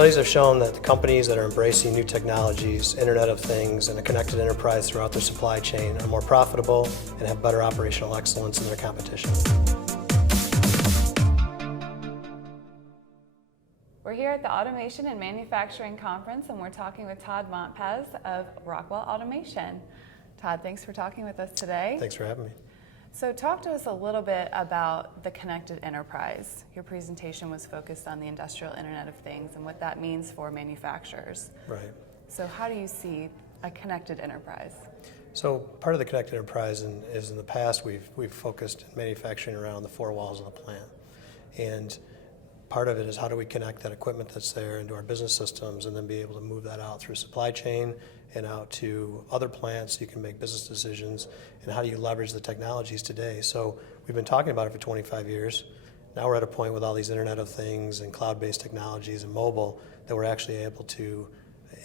Studies have shown that the companies that are embracing new technologies, Internet of Things, and a connected enterprise throughout their supply chain are more profitable and have better operational excellence than their competition. We're here at the Automation and Manufacturing Conference, and we're talking with Todd Montpez of Rockwell Automation. Todd, thanks for talking with us today. Thanks for having me. So talk to us a little bit about the connected enterprise. Your presentation was focused on the industrial Internet of Things and what that means for manufacturers. Right. So how do you see a connected enterprise? So part of the connected enterprise is in the past we've focused in manufacturing around the four walls of the plant. And part of it is how do we connect that equipment that's there into our business systems and then be able to move that out through supply chain and out to other plants so you can make business decisions, and how do you leverage the technologies today. So we've been talking about it for 25 years. Now we're at a point with all these Internet of Things and cloud-based technologies and mobile that we're actually able to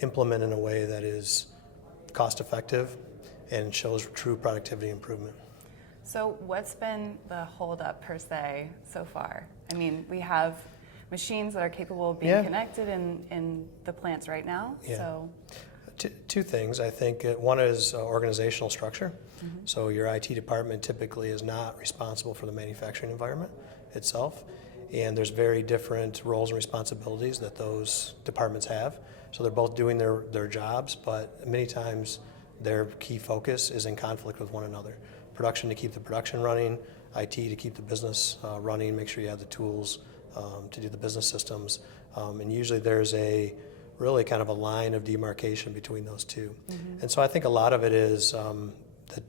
implement in a way that is cost-effective and shows true productivity improvement. So what's been the holdup per se so far? I mean, we have machines that are capable of being connected in the plants right now. Yeah. So Two things. I think one is organizational structure. Mm-hmm. So your IT department typically is not responsible for the manufacturing environment itself, and there's very different roles and responsibilities that those departments have. So they're both doing their jobs, but many times their key focus is in conflict with one another. Production to keep the production running, IT to keep the business running, make sure you have the tools to do the business systems, and usually there's really kind of a line of demarcation between those two. Mm-hmm. And so I think a lot of it is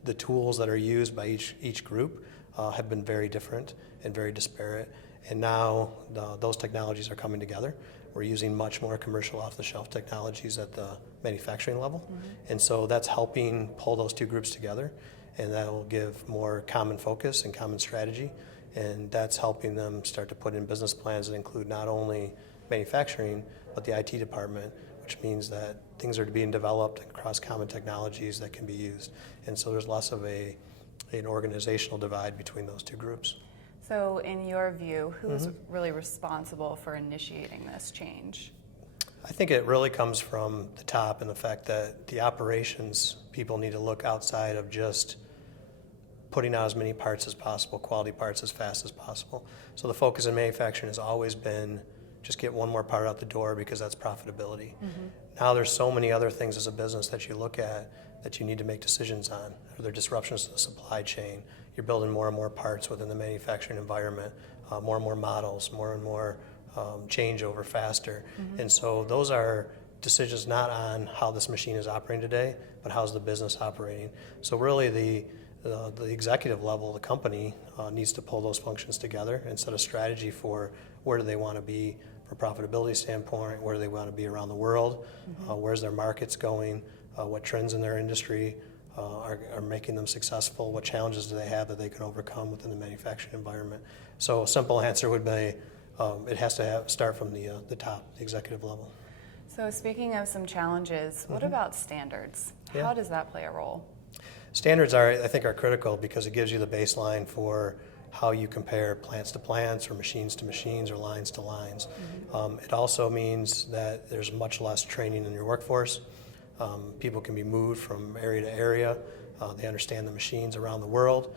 the tools that are used by each group have been very different and very disparate, and now those technologies are coming together. We're using much more commercial off-the-shelf technologies at the manufacturing level, mm-hmm. and so that's helping pull those two groups together, and that will give more common focus and common strategy, and that's helping them start to put in business plans that include not only manufacturing, but the IT department, which means that things are being developed across common technologies that can be used. And so there's less of an organizational divide between those two groups. So in your view, who's really responsible for initiating this change? I think it really comes from the top, and the fact that the operations people need to look outside of just putting out as many parts as possible, quality parts as fast as possible. So the focus in manufacturing has always been just get one more part out the door because that's profitability. Mm-hmm. Now there's so many other things as a business that you look at that you need to make decisions on. Are there disruptions to the supply chain? You're building more and more parts within the manufacturing environment, more and more models, more and more changeover faster. Mm-hmm. And so those are decisions not on how this machine is operating today, but how's the business operating. So really the executive level of the company needs to pull those functions together and set a strategy for where do they want to be from a profitability standpoint, where do they want to be around the world, where's their markets going, what trends in their industry are making them successful, what challenges do they have that they can overcome within the manufacturing environment. So a simple answer would be it has to start from the top, the executive level. So speaking of some challenges, what about standards? Yeah. How does that play a role? Standards I think are critical because it gives you the baseline for how you compare plants to plants or machines to machines or lines to lines. Mm-hmm. It also means that there's much less training in your workforce. People can be moved from area to area. They understand the machines around the world.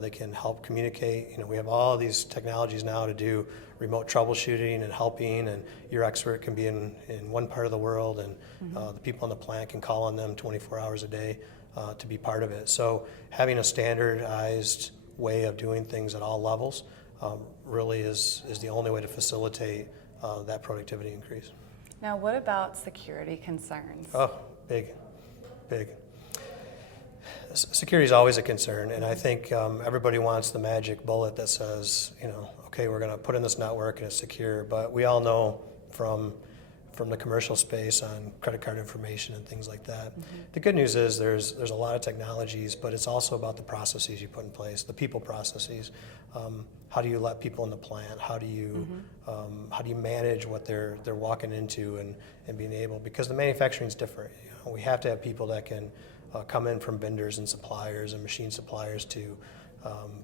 They can help communicate. We have all these technologies now to do remote troubleshooting and helping, and your expert can be in one part of the world, and the people on the plant can call on them 24 hours a day to be part of it. So having a standardized way of doing things at all levels really is the only way to facilitate that productivity increase. Now, what about security concerns? Oh, big. Security is always a concern, and I think everybody wants the magic bullet that says, okay, we're going to put in this network and it's secure, but we all know from the commercial space on credit card information and things like that. Mm-hmm. The good news is there's a lot of technologies, but it's also about the processes you put in place, the people processes. How do you let people in the plant? How do you manage what they're walking into and being able, because the manufacturing is different. We have to have people that can come in from vendors and suppliers and machine suppliers to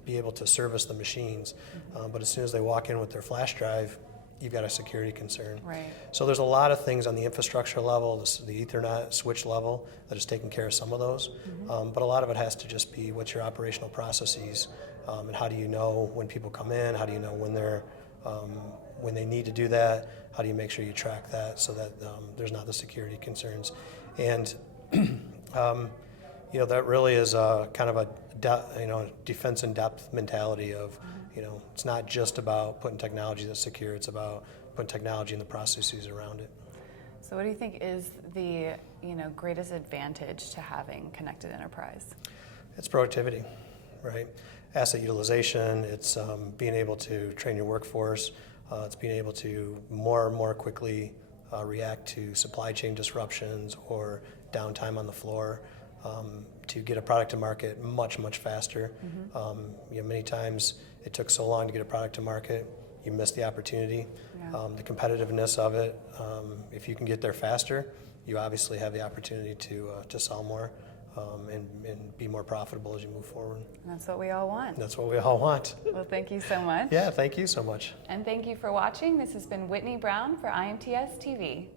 be able to service the machines. But as soon as they walk in with their flash drive, you've got a security concern. Right. So there's a lot of things on the infrastructure level, the Ethernet switch level, that is taking care of some of those. But a lot of it has to just be what's your operational processes, and how do you know when people come in? How do you know when they need to do that? How do you make sure you track that so that there's not the security concerns? And that really is kind of a defense in depth mentality of, it's not just about putting technology that's secure, it's about putting technology in the processes around it. So what do you think is the greatest advantage to having connected enterprise? It's productivity, right? Asset utilization, it's being able to train your workforce, it's being able to more and more quickly react to supply chain disruptions or downtime on the floor, to get a product to market much, much faster. Many times it took so long to get a product to market, you miss the opportunity. Yeah. The competitiveness of it, if you can get there faster, you obviously have the opportunity to sell more and be more profitable as you move forward. And that's what we all want. That's what we all want. Well, thank you so much. Yeah, thank you so much. And thank you for watching. This has been Whitney Brown for IMTS TV.